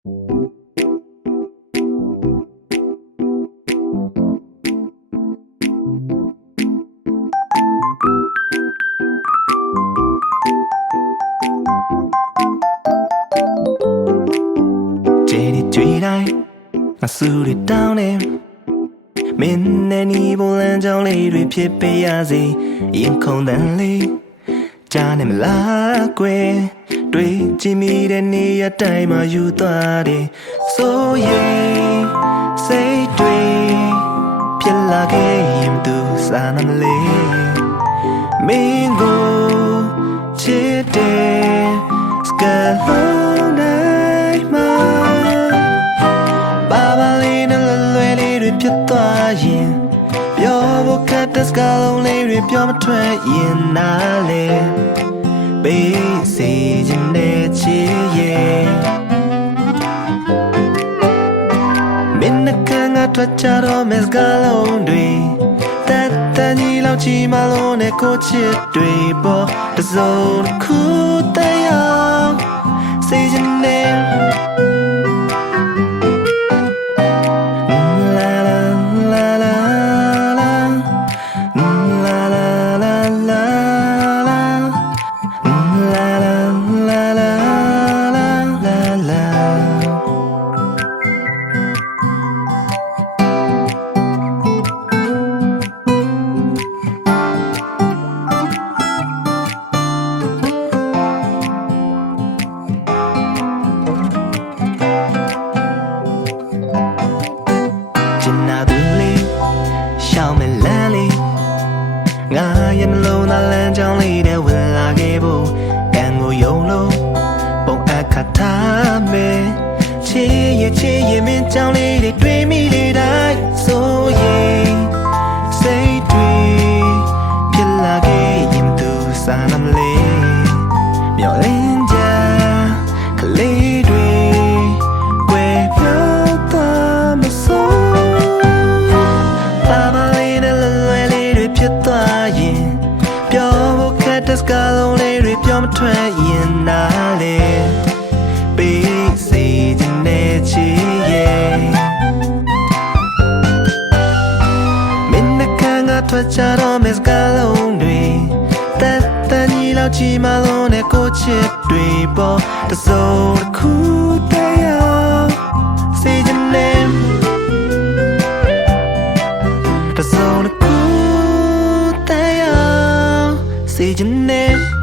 ကျဲဒီကြွေတိုင်းငါစူရီတောင်းနေမင်းနဲ့နီးဘလန်ကြောင့်လေးတွေဖြစ်ပေရစေရင်ခုန်တန်လေး ကြားနေမလားကွယ်တွေ့ကြည့်မိတဲ့နေရတိုင်းမှာယူသွားတယ်ဆိုရင်စိတ်တွေဖြစ်လာခဲ့ရင်သူစားနမလေးမင်းကို ဖို့ခက်တဲ့စကားလုံးလေးတွေပြောမထွက်ရင်နားလေပေးစေခြင်းနဲ့ချစ်ရဲ့မင်းနဲ့ကငါထွက်ကြတော့မစကားလုံးတွေတတ်တန်ကြီးလောက်ချီမလုံးနဲ့ကိုချစ်တွေပေါ်တစ်စုံတစ်ခုတည်း လုံးသားလမ်းကြောင်းလေးတဲ့ဝင်လာခဲ့ဖို့ကံကိုယုံလို့ပုံအခါထားမယ်ချေရဲ့ချေရဲ့မင်းကြောင်းလေးတွေတွေ့မိလေတိုင်းဆိုရင်စိတ်တွေဖြစ်လာခဲ့ရင်သူစားနမလေးမျောလင်းကြကလေးတွေကွယ်ပြောင်းသွားမဆုံးဘာမလေးနဲ့လွယ်လွယ်လေးတွေဖြစ်သွားရင်ပြောဖို့ခက် တဲ့စကားလုံးလေးတွေပြောမထွက်ရင်နားလေပေးစေခြင်းနဲ့ချစ်ရဲ့မင်းနဲ့ကငါထွက်ကြတော့မစကားလုံးတွေတတ်တန်ကြီးလောက်ချီမလုံးနဲ့ကိုချစ်တွေပေါ်တစ်စုံတစ်ခု စေခြင်းနဲ့